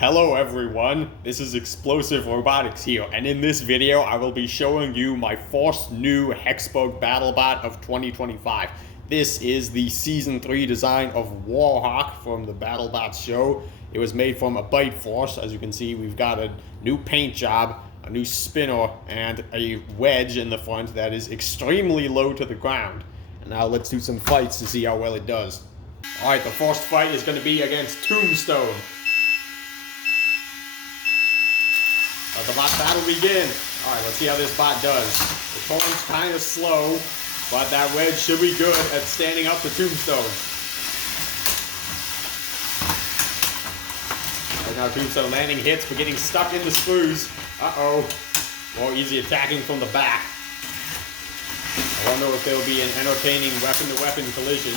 Hello everyone, this is Explosive Robotics here, and in this video I will be showing you my first new Hexbug Battlebot of 2025. This is the Season 3 design of War Hawk from the BattleBots show. It was made from a bite force. As you can see, we've got a new paint job, a new spinner, and a wedge in the front that is extremely low to the ground. And now let's do some fights to see how well it does. Alright, the first fight is going to be against Tombstone. Let the bot battle begin. Alright, let's see how this bot does. The torrent's kind of slow, but that wedge should be good at standing up to Tombstone. Right now Tombstone landing hits, but getting stuck in the screws. Uh-oh. More easy attacking from the back. I wonder if there will be an entertaining weapon-to-weapon collision.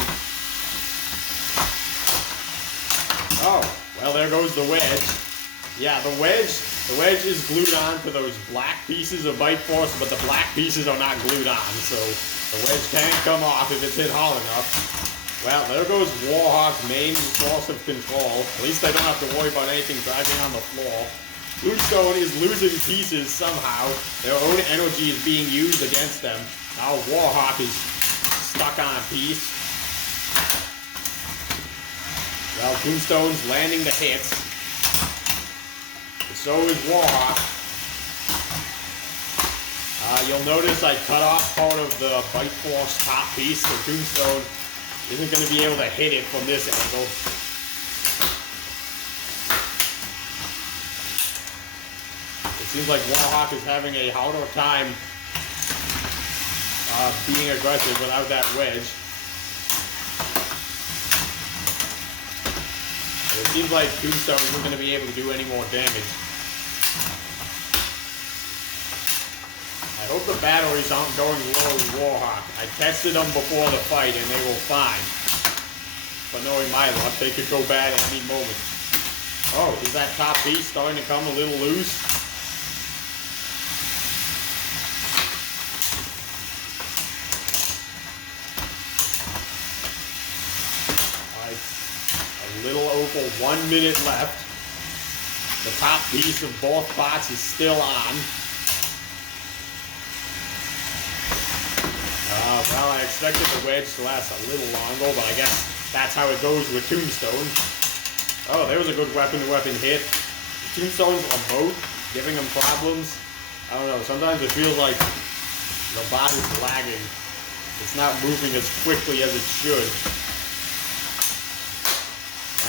Oh, well there goes the wedge. Yeah, the wedge is glued on to those black pieces of bite force, but the black pieces are not glued on, so the wedge can't come off if it's hit hard enough. Well, there goes War Hawk's main source of control. At least I don't have to worry about anything dragging on the floor. Tombstone is losing pieces somehow. Their own energy is being used against them. Now War Hawk is stuck on a piece. Well, Tombstone's landing the hits. So is War Hawk. You'll notice I cut off part of the bite force top piece, so Tombstone isn't going to be able to hit it from this angle. It seems like War Hawk is having a harder time being aggressive without that wedge. It seems like Tombstone isn't going to be able to do any more damage. I hope the batteries aren't going low in War Hawk. I tested them before the fight and they were fine. But knowing my luck, they could go bad at any moment. Oh, is that top piece starting to come a little loose? A little over 1 minute left. The top piece of both bots is still on. Well, I expected the wedge to last a little longer, but I guess that's how it goes with Tombstone. Oh, there was a good weapon-to-weapon hit. Tombstone's remote, giving him problems. I don't know, sometimes it feels like the bot is lagging. It's not moving as quickly as it should.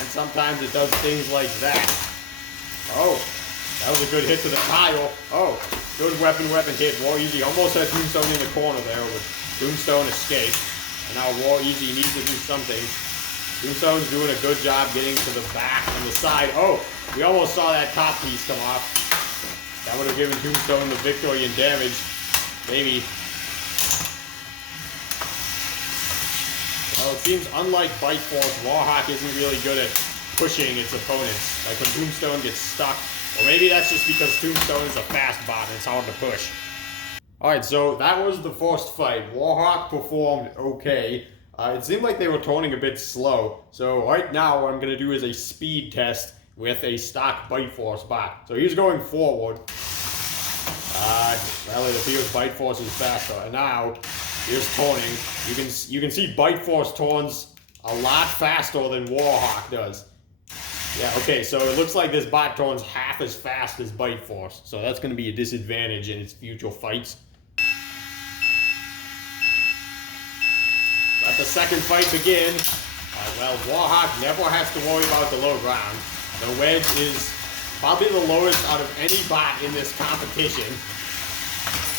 And sometimes it does things like that. Oh, that was a good hit to the tile. Oh, good weapon-weapon hit. War Easy almost had Tombstone in the corner there, but Tombstone escaped. And now War Easy needs to do something. Tombstone's doing a good job getting to the back and the side. Oh, we almost saw that top piece come off. That would have given Tombstone the victory in damage. Maybe. Well, it seems unlike Bite Force, War Hawk isn't really good at pushing its opponents. Like when Tombstone gets stuck. Or maybe that's just because Tombstone is a fast bot and it's hard to push. Alright, so that was the first fight. War Hawk performed okay. It seemed like they were turning a bit slow. So right now what I'm going to do is a speed test with a stock Bite Force bot. So he's going forward. Well, it appears Bite Force is faster. And now, here's turning. You can see Bite Force turns a lot faster than War Hawk does. Yeah, okay, so it looks like this bot turns half as fast as Bite Force. So that's going to be a disadvantage in its future fights. Let the second fight begin. Well, War Hawk never has to worry about the low ground. The wedge is probably the lowest out of any bot in this competition.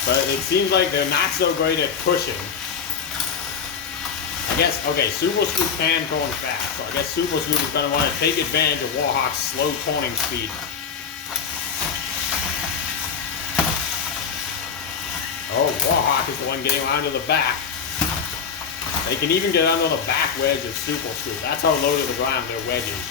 But it seems like they're not so great at pushing. I guess, okay, Super Scoop can turn fast, so I guess Super Scoop is going to want to take advantage of War Hawk's slow turning speed. Oh, War Hawk is the one getting around to the back. They can even get under the back wedge of Super Scoop. That's how low to the ground their wedge is.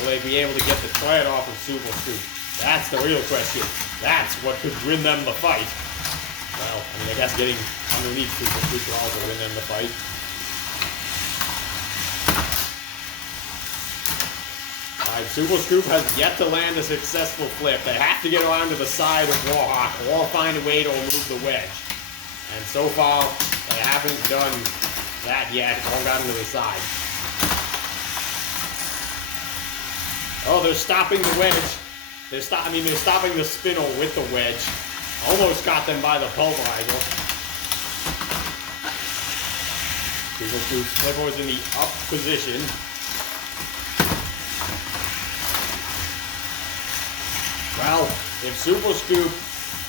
Will they be able to get the thread off of Super Scoop? That's the real question. That's what could win them the fight. Well, I mean, I guess getting underneath Super Scoop will also win them the fight. Alright, Super Scoop has yet to land a successful flip. They have to get around to the side of War Hawk or find a way to remove the wedge. And so far, they haven't done that yet. All gotten to the side. Oh, they're stopping the wedge. They're stopping the spinel with the wedge. Almost got them by the pulverizer. Super Scoop's flipper is in the up position. Well, if Super Scoop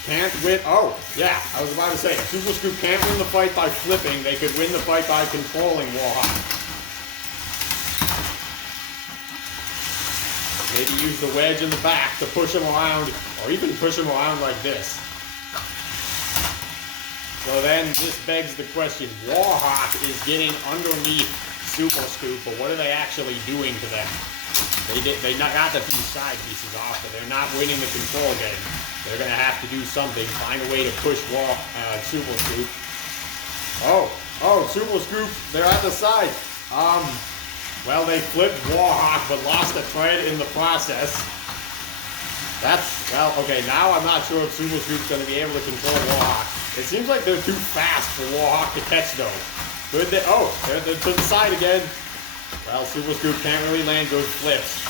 can't win... Oh, yeah, I was about to say, if Super Scoop can't win the fight by flipping, they could win the fight by controlling War Hawk. Maybe use the wedge in the back to push him around, or even push him around like this. So then this begs the question, War Hawk is getting underneath Super Scoop, but what are they actually doing to them? They got the few side pieces off, but they're not winning the control game. They're going to have to do something, find a way to push Super Scoop. Oh, Super Scoop, they're at the side. Well, they flipped War Hawk, but lost a thread in the process. Well, okay, now I'm not sure if Super Scoop's going to be able to control War Hawk. It seems like they're too fast for War Hawk to catch, though. They're to the side again. Well, Super Scoop can't really land good flips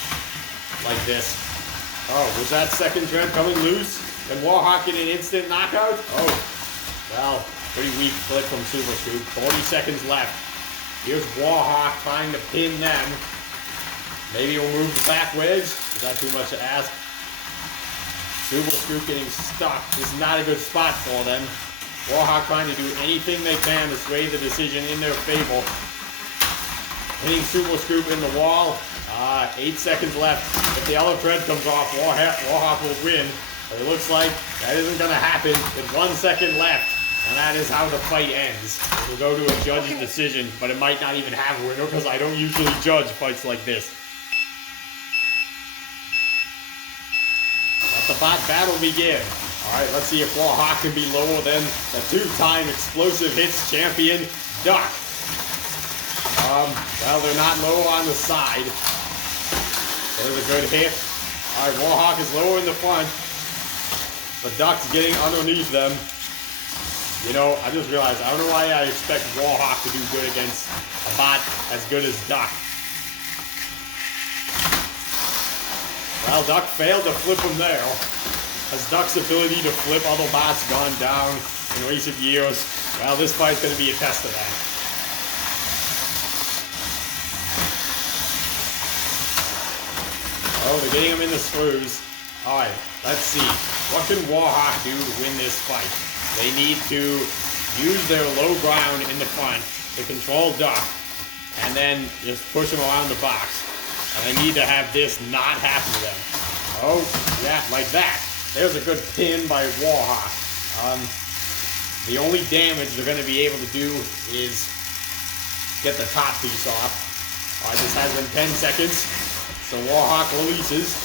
like this. Oh, was that second thread coming loose? Can War Hawk get an instant knockout? Oh, well, pretty weak flip from Super Scoop. 40 seconds left. Here's War Hawk trying to pin them. Maybe he'll move the back wedge. Is that too much to ask? Super Scoop getting stuck. This is not a good spot for them. War Hawk trying to do anything they can to sway the decision in their favor. Hitting Super Scoop in the wall. 8 seconds left. If the other thread comes off, War Hawk will win. But it looks like that isn't going to happen. With 1 second left. And that is how the fight ends. It will go to a judge's decision, but it might not even have a winner because I don't usually judge fights like this. Let the bot battle begin. Alright, let's see if War Hawk can be lower than the two-time explosive hits champion, Duck. Well, they're not low on the side. There's a good hit. Alright, War Hawk is lower in the front. The Duck's getting underneath them. You know, I just realized, I don't know why I expect War Hawk to do good against a bot as good as Duck. Well, Duck failed to flip him there. Has Duck's ability to flip other bots gone down in recent years? Well, this fight's going to be a test of that. Oh, they're getting him in the screws. Alright, let's see. What can War Hawk do to win this fight? They need to use their low ground in the front to control Duck, and then just push him around the box. And they need to have this not happen to them. Oh, yeah, like that. There's a good pin by War Hawk. The only damage they're going to be able to do is get the top piece off. Alright, this has been 10 seconds. So War Hawk releases.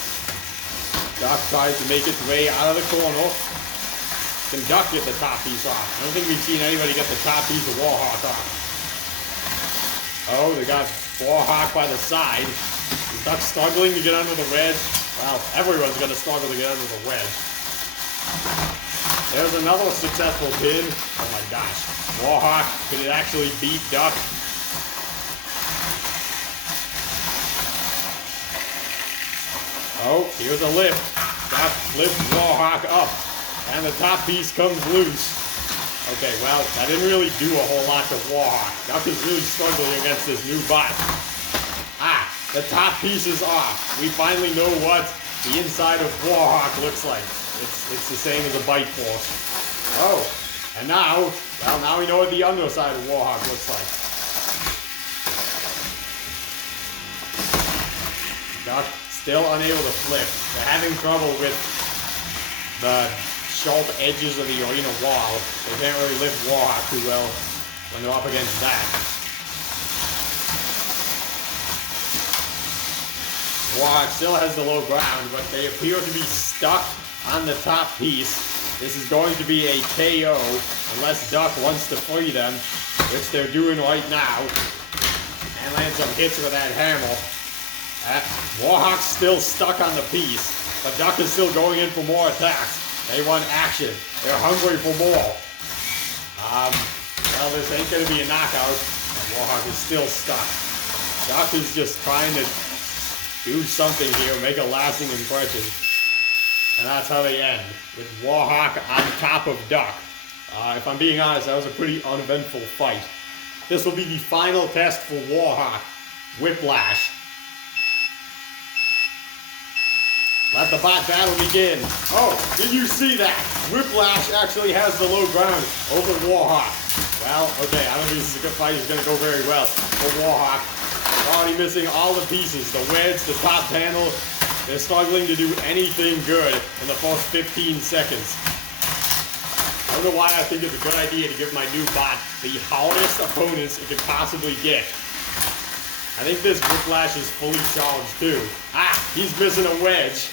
Duck tries to make its way out of the corner. Can Duck get the top piece off? I don't think we've seen anybody get the top piece of War Hawk off. Oh, they got War Hawk by the side. Is Duck struggling to get under the wedge? Well, everyone's going to struggle to get under the wedge. There's another successful pin. Oh my gosh. War Hawk, could it actually beat Duck? Oh, here's a lift. Duck flips War Hawk up. And the top piece comes loose. Okay, well, that didn't really do a whole lot to War Hawk. Duck is really struggling against this new bot. The top piece is off. We finally know what the inside of War Hawk looks like. It's the same as a bite force. Oh, and now we know what the underside of War Hawk looks like. Duck still unable to flip. They're having trouble with the sharp edges of the arena wall. They can't really lift War Hawk too well when they're up against that. War Hawk still has the low ground, but they appear to be stuck on the top piece. This is going to be a KO unless Duck wants to free them, which they're doing right now, and land some hits with that hammer. Warhawk's still stuck on the piece, but Duck is still going in for more attacks. They want action. They're hungry for more. Well, this ain't gonna be a knockout. Warhawk is still stuck. Duck is just trying to do something here, make a lasting impression. And that's how they end, with Warhawk on top of Duck. If I'm being honest, that was a pretty uneventful fight. This will be the final test for Warhawk. Whiplash. Let the bot battle begin. Oh, did you see that? Whiplash actually has the low ground over Warhawk. Well, okay, I don't think this is a good fight. It's going to go very well for Warhawk. They're already missing all the pieces. The wedge, the top panel. They're struggling to do anything good in the first 15 seconds. I don't know why I think it's a good idea to give my new bot the hardest opponents it could possibly get. I think this Whiplash is fully charged too. He's missing a wedge.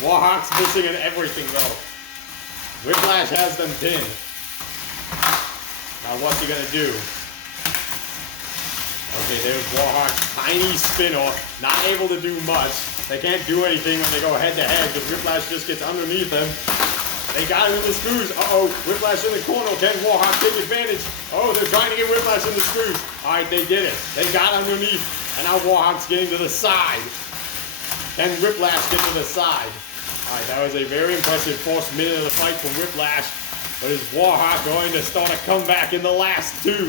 Warhawk's missing in everything though. Whiplash has them pinned. Now what's he gonna do? Okay, there's Warhawk's tiny spinner, not able to do much. They can't do anything when they go head to head because Whiplash just gets underneath them. They got him in the screws. Uh-oh, Whiplash in the corner. Can Warhawk take advantage? Oh, they're trying to get Whiplash in the screws. All right, they did it. They got underneath, and now Warhawk's getting to the side. Can Whiplash get to the side? All right, that was a very impressive first minute of the fight from Whiplash. But is Warhawk going to start a comeback in the last two?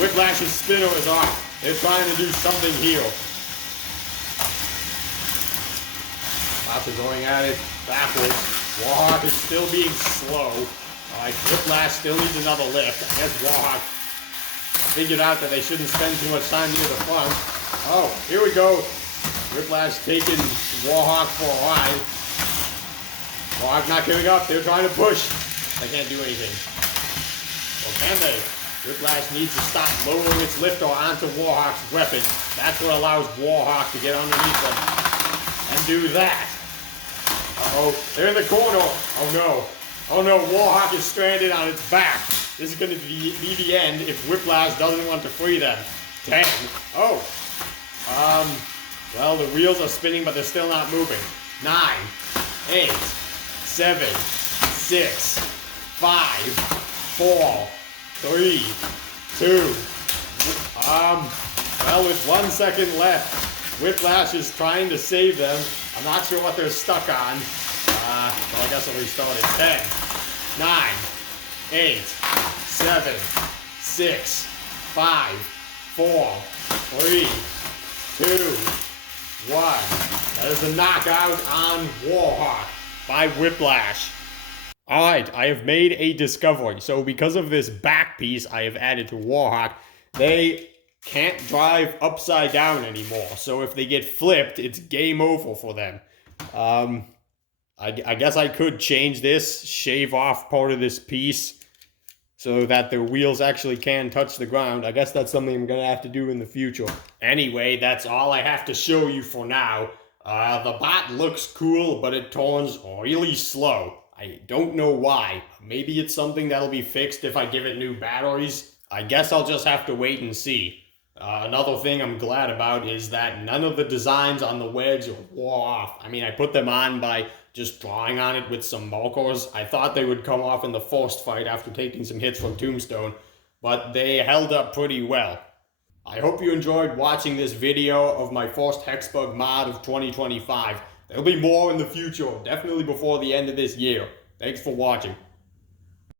Whiplash's spinner is off. They're trying to do something here. Bots are going at it backwards. Warhawk is still being slow. Alright, Whiplash still needs another lift. I guess Warhawk figured out that they shouldn't spend too much time near the front. Oh, here we go. Whiplash taking Warhawk for a ride. Warhawk not giving up. They're trying to push. They can't do anything. Or can they? Whiplash needs to stop lowering its lifter onto Warhawk's weapon. That's what allows Warhawk to get underneath them and do that. Uh-oh, they're in the corner. Oh no. Oh no, Warhawk is stranded on its back. This is going to be the end if Whiplash doesn't want to free them. 10. Oh. Well, the wheels are spinning, but they're still not moving. 9, 8, 7, 6, 5, 4, 3, 2. Well, with 1 second left, Whiplash is trying to save them. I'm not sure what they're stuck on. Well, I guess I'll restart it. 10, 9, 8, 7, 6, 5, 4, 3, 2, 1. That is a knockout on Warhawk by Whiplash. Alright, I have made a discovery. So because of this back piece I have added to Warhawk, they can't drive upside down anymore. So if they get flipped, it's game over for them. I guess I could change this, shave off part of this piece so that the wheels actually can touch the ground. I guess that's something I'm going to have to do in the future. Anyway, that's all I have to show you for now. The bot looks cool, but it turns really slow. I don't know why. Maybe it's something that'll be fixed if I give it new batteries. I guess I'll just have to wait and see. Another thing I'm glad about is that none of the designs on the wedge wore off. I mean, I put them on by just drawing on it with some markers. I thought they would come off in the first fight after taking some hits from Tombstone, but they held up pretty well. I hope you enjoyed watching this video of my first Hexbug mod of 2025. There'll be more in the future, definitely before the end of this year. Thanks for watching.